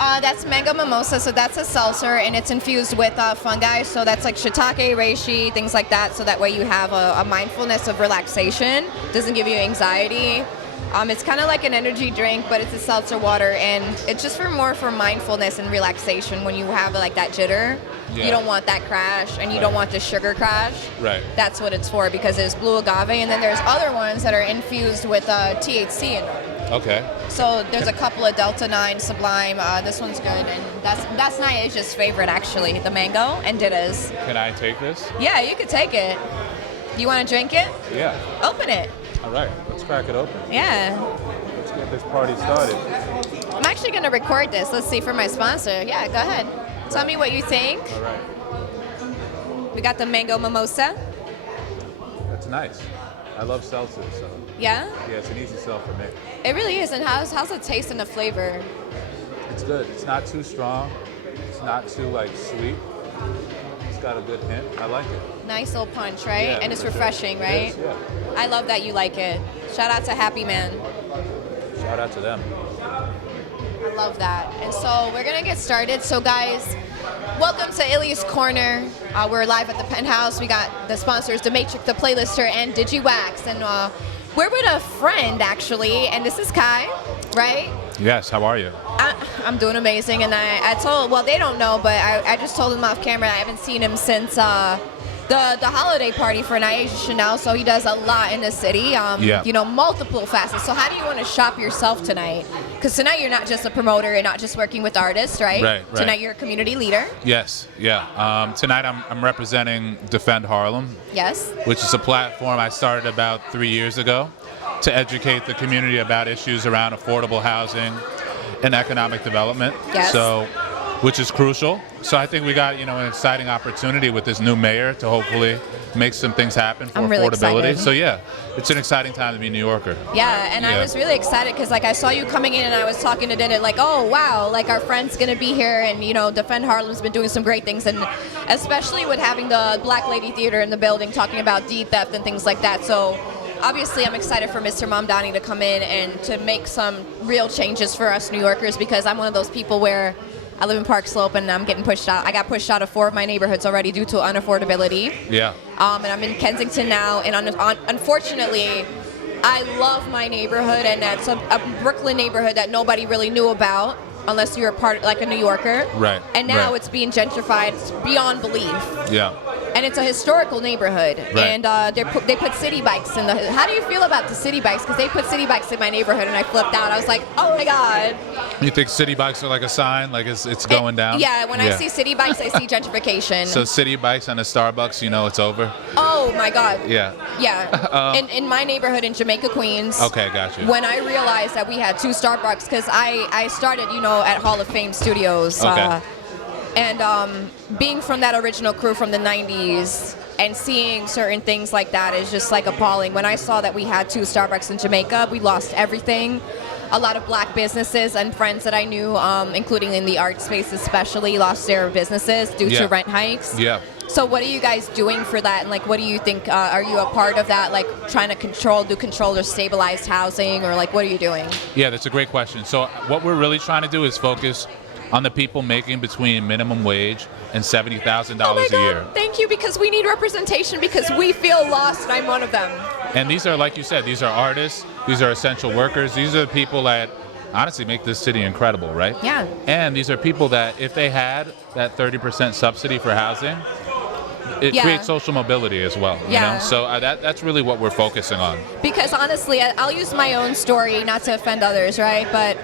That's mango mimosa, so that's a seltzer, and it's infused with fungi, so that's like shiitake, reishi, things like that, so that way you have a mindfulness of relaxation. Doesn't give you anxiety. It's kind of like an energy drink, but it's a seltzer water, and it's just for mindfulness and relaxation when you have like that jitter. Yeah. You don't want that crash, and you don't want the sugar crash. Right. That's what it's for, because there's blue agave, and then there's other ones that are infused with THC in them. Okay. So there's a couple of Delta 9 Sublime. This one's good, and that's Nyaja's favorite, actually, the mango and Ditta's. Can I take this? Yeah, you could take it. You want to drink it? Yeah. Open it. All right, let's crack it open. Yeah. Let's get this party started. I'm actually going to record this. Let's see, for my sponsor. Yeah, go ahead. Tell me what you think. All right. We got the mango mimosa. That's nice. I love seltzer, so. Yeah? Yeah, it's an easy sell for me. It really is. And how's the taste and the flavor? It's good. It's not too strong. It's not too sweet. It's got a good hint. I like it. Nice little punch, right? Yeah, and it's refreshing, sure. right? It is, yeah. I love that you like it. Shout out to Happy Man. Shout out to them. I love that. And so we're gonna get started. So guys, welcome to Illy's Corner. We're live at the Penthouse. We got the sponsors, The Matrix, The Playlister, and DigiWax. And we're with a friend, actually, and this is Kai, right? Yes, how are you? I'm doing amazing, and I told, well, they don't know, but I just told him off camera I haven't seen him since the holiday party for Nyaja Chanel, so he does a lot in the city, you know, multiple facets. So how do you want to shop yourself tonight? Because tonight you're not just a promoter, you're not just working with artists, right? Right. Tonight you're a community leader. Yes, yeah. Tonight I'm representing Defend Harlem. Yes. Which is a platform I started about 3 years ago to educate the community about issues around affordable housing and economic development. Yes. So, which is crucial. So I think we got, an exciting opportunity with this new mayor to hopefully make some things happen for really affordability. excited. So yeah, it's an exciting time to be a New Yorker. Yeah, and I was really excited because I saw you coming in and I was talking to Didit oh wow, our friend's gonna be here, and Defend Harlem's been doing some great things, and especially with having the Black Lady Theater in the building talking about de-theft and things like that. So obviously I'm excited for Mr. Mamdani to come in and to make some real changes for us New Yorkers, because I'm one of those people where I live in Park Slope and I'm getting pushed out. I got pushed out of 4 of my neighborhoods already due to unaffordability. Yeah. And I'm in Kensington now, and unfortunately, I love my neighborhood, and that's a Brooklyn neighborhood that nobody really knew about unless you're a part, like a New Yorker. Right. And now right. it's being gentrified beyond belief. Yeah. And it's a historical neighborhood, right. and they put city bikes in the. How do you feel about the city bikes? Because they put city bikes in my neighborhood, and I flipped out. I was like, oh my god. You think city bikes are like a sign, like it's going down? Yeah, when I see city bikes, I see gentrification. So city bikes and a Starbucks, it's over. Oh my god. Yeah. Yeah. In my neighborhood in Jamaica, Queens. Okay, gotcha. When I realized that we had 2 Starbucks, because I started, at Hall of Fame Studios. Okay. And being from that original crew from the 90s and seeing certain things like that is just appalling. When I saw that we had 2 Starbucks in Jamaica, we lost everything. A lot of black businesses and friends that I knew, including in the art space especially, lost their businesses due to rent hikes. Yeah. So what are you guys doing for that? And what do you think, are you a part of that, trying to control or stabilized housing, or what are you doing? Yeah, that's a great question. So what we're really trying to do is focus on the people making between minimum wage and $70,000 a year. Thank you, because we need representation, because we feel lost, and I'm one of them. And these are, like you said, these are artists, these are essential workers, these are the people that honestly make this city incredible, right? Yeah. And these are people that if they had that 30% subsidy for housing, it creates social mobility as well. So that's really what we're focusing on. Because honestly, I'll use my own story, not to offend others, right? But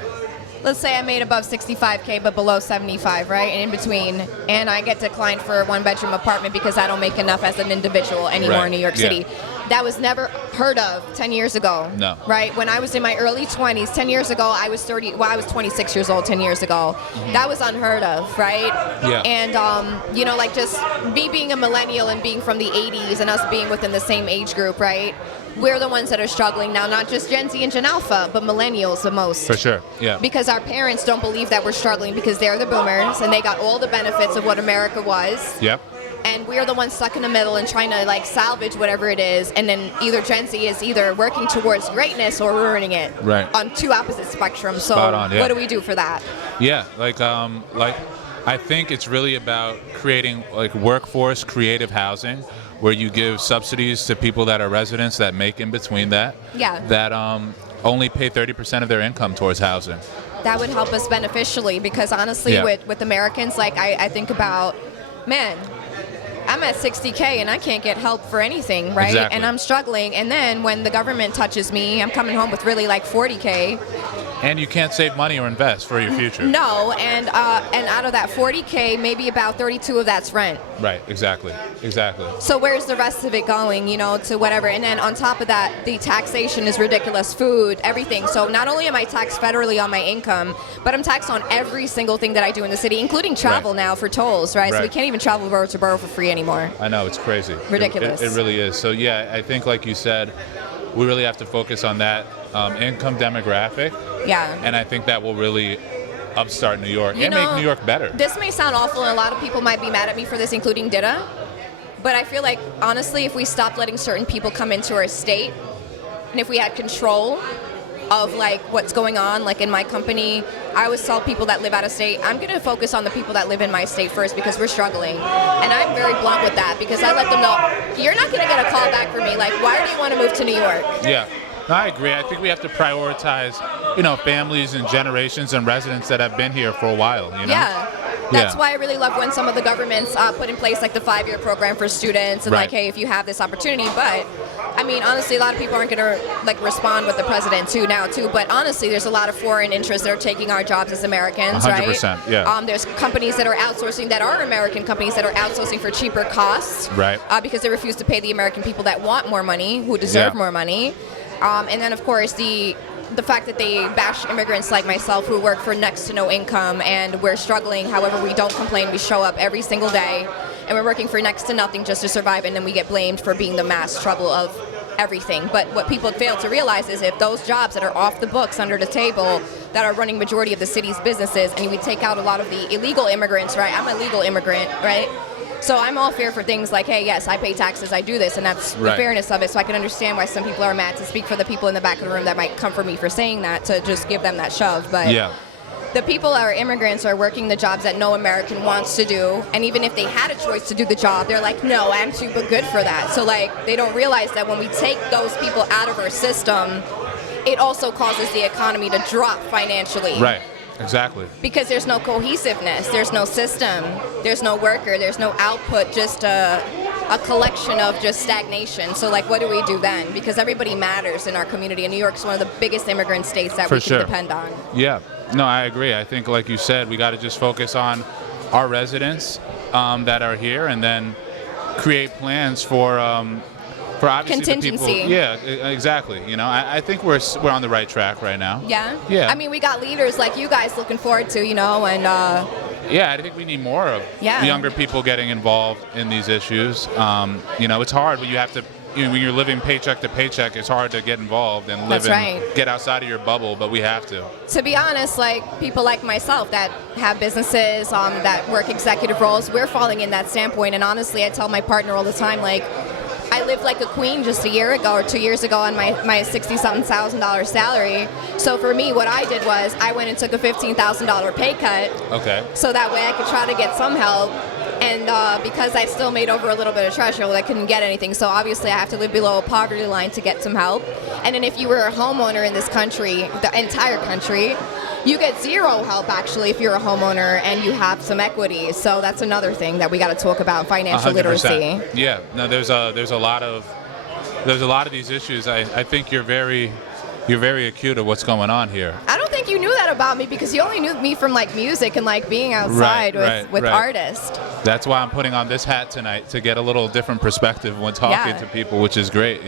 let's say I made above 65K but below 75, right? And in between, and I get declined for a 1-bedroom apartment because I don't make enough as an individual anymore in New York City. That was never heard of 10 years ago. No. Right? When I was in my early 20s, 10 years ago, I was 26 years old 10 years ago. Mm-hmm. That was unheard of, right? Yeah. And, just me being a millennial and being from the 80s and us being within the same age group, right? We're the ones that are struggling now, not just Gen Z and Gen Alpha, but millennials the most. For sure, yeah. Because our parents don't believe that we're struggling, because they're the boomers and they got all the benefits of what America was. Yep. and we're the ones stuck in the middle and trying to like salvage whatever it is, and then either Gen Z is either working towards greatness or ruining it, right, on two opposite spectrums. So what do we do for that? Yeah, like I think it's really about creating like workforce creative housing, where you give subsidies to people that are residents that make in between that, that only pay 30% of their income towards housing. That would help us beneficially, because honestly, with Americans, like I think about, man, I'm at 60K and I can't get help for anything, right? Exactly. And I'm struggling. And then when the government touches me, I'm coming home with really like 40K. And you can't save money or invest for your future. No, and out of that 40K, maybe about 32 of that's rent. Right, exactly. So where's the rest of it going, to whatever? And then on top of that, the taxation is ridiculous, food, everything. So not only am I taxed federally on my income, but I'm taxed on every single thing that I do in the city, including travel now for tolls, right? So we can't even travel borough to borough for free anymore. I know, it's crazy. Ridiculous. It really is. So yeah, I think like you said, we really have to focus on that income demographic. Yeah. And I think that will really upstart New York and make New York better. This may sound awful, and a lot of people might be mad at me for this, including Dida. But I feel like, honestly, if we stopped letting certain people come into our state, and if we had control of like what's going on, like in my company, I always tell people that live out of state, I'm going to focus on the people that live in my state first, because we're struggling. And I'm very blunt with that, because I let them know, you're not going to get a call back from me. Like, why do you want to move to New York? Yeah. No, I agree. I think we have to prioritize, families and generations and residents that have been here for a while, Yeah. That's why I really love when some of the governments put in place like the 5-year program for students and like, hey, if you have this opportunity. But I mean, honestly, a lot of people aren't going to like respond with the president too. But honestly, there's a lot of foreign interests that are taking our jobs as Americans, 100%, right? Yeah. There's companies that are outsourcing, that are American companies that are outsourcing for cheaper costs, right? Because they refuse to pay the American people that want more money, who deserve more money. And then, of course, the fact that they bash immigrants like myself who work for next to no income, and we're struggling. However, we don't complain. We show up every single day, and we're working for next to nothing just to survive, and then we get blamed for being the mass trouble of everything. But what people fail to realize is if those jobs that are off the books, under the table, that are running majority of the city's businesses, and we take out a lot of the illegal immigrants, right? I'm a legal immigrant, right? So I'm all fair for things like, hey, yes, I pay taxes, I do this, and that's the fairness of it. So I can understand why some people are mad. To speak for the people in the back of the room that might come for me for saying that, to just give them that shove. But the people that are immigrants are working the jobs that no American wants to do. And even if they had a choice to do the job, they're like, no, I'm too good for that. So like, they don't realize that when we take those people out of our system, it also causes the economy to drop financially. Right. Exactly. Because there's no cohesiveness, there's no system, there's no worker, there's no output, just a collection of just stagnation. So like, what do we do then? Because everybody matters in our community, and New York's one of the biggest immigrant states that we can depend on. Yeah, no, I agree. I think like you said, we got to just focus on our residents that are here, and then create plans for obviously contingency. The people. Yeah, exactly. I think we're on the right track right now. Yeah. I mean, we got leaders like you guys looking forward to, and yeah, I think we need more of younger people getting involved in these issues. It's hard when you have to. When you're living paycheck to paycheck, it's hard to get involved and get outside of your bubble, but we have to. To be honest, like people like myself that have businesses, that work executive roles, we're falling in that standpoint. And honestly, I tell my partner all the time, like, I lived like a queen just a year ago or 2 years ago on my $60-something thousand salary. So for me, what I did was I went and took a $15,000 pay cut. Okay. So that way I could try to get some help. And because I still made over a little bit of threshold, I couldn't get anything. So obviously I have to live below a poverty line to get some help. And then if you were a homeowner in this country, the entire country, you get zero help actually if you're a homeowner and you have some equity. So that's another thing that we got to talk about, financial 100%. Literacy. Yeah, no, there's a lot of these issues. I think you're very acute of what's going on here. I don't think you knew that about me, because you only knew me from like music and like being outside with artists. That's why I'm putting on this hat tonight, to get a little different perspective when talking to people, which is great,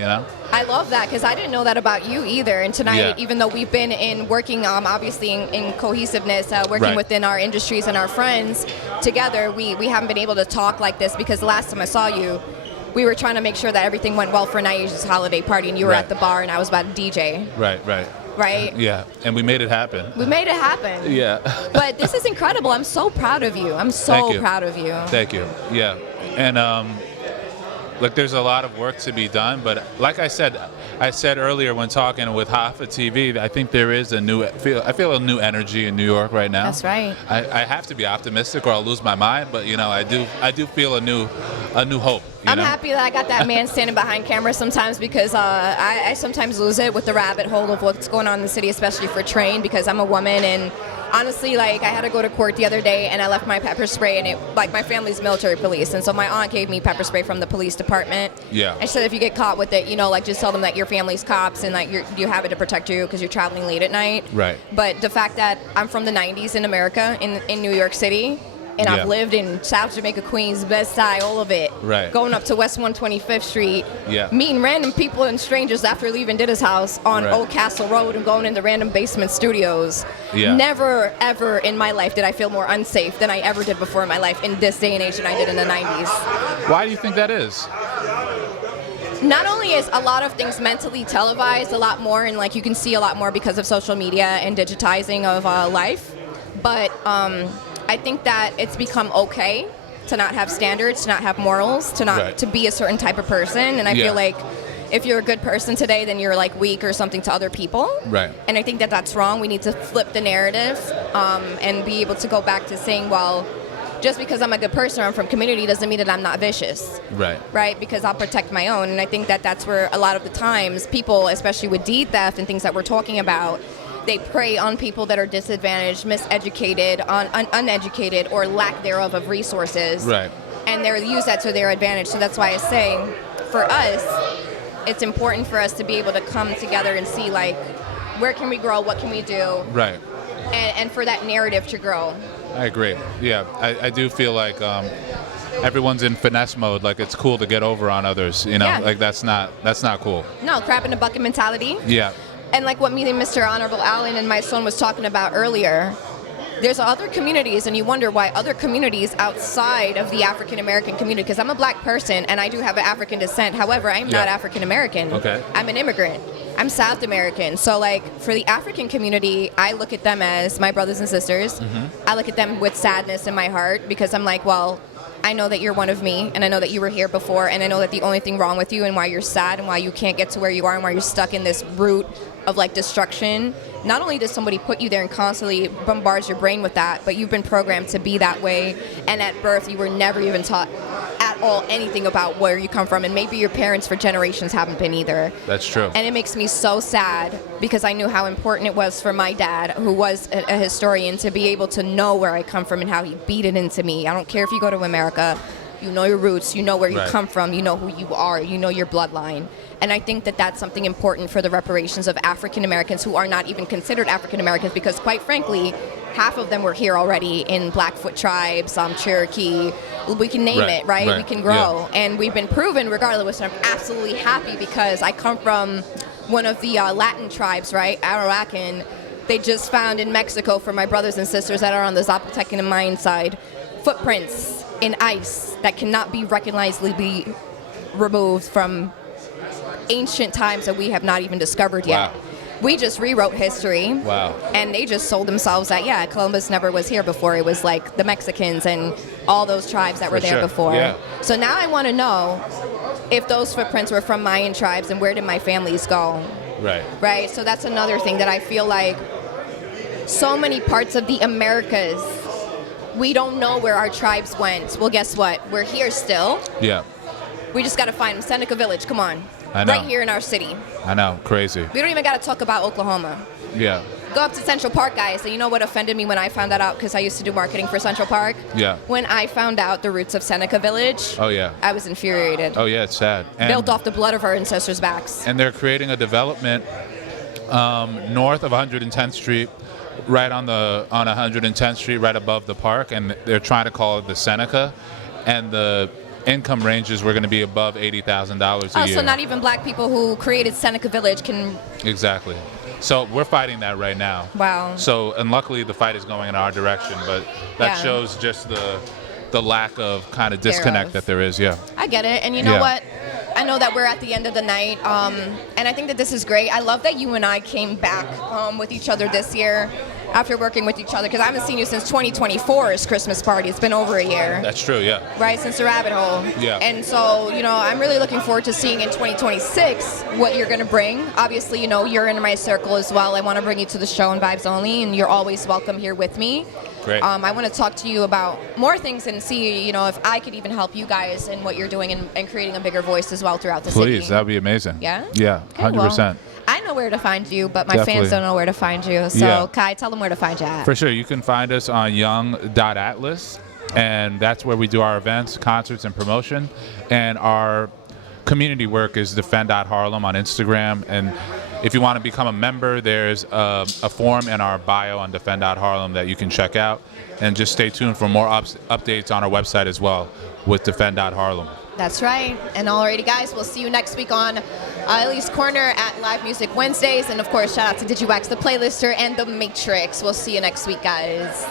I love that, because I didn't know that about you either. And tonight, even though we've been working obviously in cohesiveness, working within our industries and our friends together, we haven't been able to talk like this, because the last time I saw you, we were trying to make sure that everything went well for Naisha's holiday party, and you were at the bar and I was about to DJ. Right. right? Yeah, and we made it happen. We made it happen. Yeah. But this is incredible. I'm so proud of you. I'm so proud of you. Thank you. Yeah. And look, there's a lot of work to be done, but like I said earlier when talking with Hoffa TV, I think there is I feel a new energy in New York right now. That's right. I have to be optimistic or I'll lose my mind, but I do feel a new hope. I'm happy that I got that man standing behind camera sometimes, because I sometimes lose it with the rabbit hole of what's going on in the city, especially for train, because I'm a woman. And honestly, like, I had to go to court the other day and I left my pepper spray, and my family's military police, and so my aunt gave me pepper spray from the police department. Yeah. And she said if you get caught with it, like, just tell them that your family's cops and like you have it to protect you because you're traveling late at night. Right. But the fact that I'm from the 90s in America, in New York City, and I've lived in South Jamaica, Queens, Best Side, all of it. Right. Going up to West 125th Street. Yeah. Meeting random people and strangers after leaving Ditta's house on Old Castle Road and going into random basement studios. Yeah. Never, ever in my life did I feel more unsafe than I ever did before in my life in this day and age than I did in the 90s. Why do you think that is? Not only is a lot of things mentally televised a lot more, and like you can see a lot more because of social media and digitizing of life, but I think that it's become okay to not have standards, to not have morals, to be a certain type of person. And I feel like if you're a good person today, then you're like weak or something to other people. Right. And I think that that's wrong. We need to flip the narrative and be able to go back to saying, well, just because I'm a good person or I'm from community doesn't mean that I'm not vicious. Right. Right? Because I'll protect my own. And I think that that's where a lot of the times people, especially with deed theft and things that we're talking about, they prey on people that are disadvantaged, miseducated, uneducated, or lack thereof of resources. Right. And they use that to their advantage. So that's why I say, for us, it's important for us to be able to come together and see, like, where can we grow, what can we do? Right. And for that narrative to grow. I agree. Yeah, I do feel like everyone's in finesse mode. Like, it's cool to get over on others. Like that's not cool. No, crap in the bucket mentality. Yeah. And like what me and Mr. Honorable Allen and my son was talking about earlier, there's other communities, and you wonder why other communities outside of the African American community, because I'm a black person and I do have an African descent. However, I'm not African American. Okay. I'm an immigrant. I'm South American. So like for the African community, I look at them as my brothers and sisters. Mm-hmm. I look at them with sadness in my heart, because I'm like, well, I know that you're one of me, and I know that you were here before, and I know that the only thing wrong with you and why you're sad and why you can't get to where you are and why you're stuck in this route of like destruction. Not only does somebody put you there and constantly bombards your brain with that, but you've been programmed to be that way, and at birth you were never even taught at all anything about where you come from, and maybe your parents for generations haven't been either. That's true. And it makes me so sad, because I knew how important it was for my dad, who was a historian, to be able to know where I come from and how he beat it into me. I don't care if you go to America, you know your roots, you know where you come from, you know who you are, you know your bloodline. And I think that that's something important for the reparations of African Americans who are not even considered African Americans, because quite frankly, half of them were here already in Blackfoot tribes, Cherokee, we can name it, right? We can grow. Yeah. And we've been proven regardless, and I'm absolutely happy because I come from one of the Latin tribes, right? Arawakan. They just found in Mexico, for my brothers and sisters that are on the Zapotecan and Mayan side, footprints in ice that cannot be recognizably removed from ancient times that we have not even discovered yet. Wow. We just rewrote history. Wow. And they just sold themselves that, Columbus never was here before. It was like the Mexicans and all those tribes that were there before. Yeah. So now I want to know if those footprints were from Mayan tribes, and where did my families go? Right. Right. So that's another thing that I feel like so many parts of the Americas, we don't know where our tribes went. Well, guess what? We're here still. Yeah. We just got to find them. Seneca Village, come on. I know. Right here in our city. I know, crazy. We don't even got to talk about Oklahoma. Yeah. Go up to Central Park, guys, and you know what offended me when I found that out, because I used to do marketing for Central Park? Yeah. When I found out the roots of Seneca Village, I was infuriated. Oh, yeah, it's sad. And built off the blood of our ancestors' backs. And they're creating a development north of 110th Street, right on 110th Street, right above the park, and they're trying to call it the Seneca, and the income ranges were going to be above $80,000 a year. So not even black people who created Seneca Village can... Exactly. So we're fighting that right now. Wow. So, and luckily the fight is going in our direction, but that shows just the lack of kind of disconnect that there is, I get it, and you know what? I know that we're at the end of the night, and I think that this is great. I love that you and I came back with each other this year after working with each other, because I haven't seen you since 2024's Christmas party. It's been over a year. That's true, yeah. Right, since the rabbit hole. Yeah. And so, I'm really looking forward to seeing in 2026 what you're going to bring. Obviously, you're in my circle as well. I want to bring you to the show in Vibes Only, and you're always welcome here with me. Great. I want to talk to you about more things and see, if I could even help you guys in what you're doing and creating a bigger voice as well throughout the city. Please, that would be amazing. Yeah? Yeah, 100%. Well, I know where to find you, but my Definitely. fans don't know where to find you. So, Kai, tell them where to find you at. For sure. You can find us on young.atlas, and that's where we do our events, concerts, and promotion. And our community work is defend.harlem on Instagram. And if you want to become a member, there's a form in our bio on defend.harlem that you can check out. And just stay tuned for more updates on our website as well with defend.harlem. That's right. And alrighty, guys, we'll see you next week on Illy's Corner at Live Music Wednesdays. And, of course, shout out to DigiWax, the Playlister, and The Matrix. We'll see you next week, guys.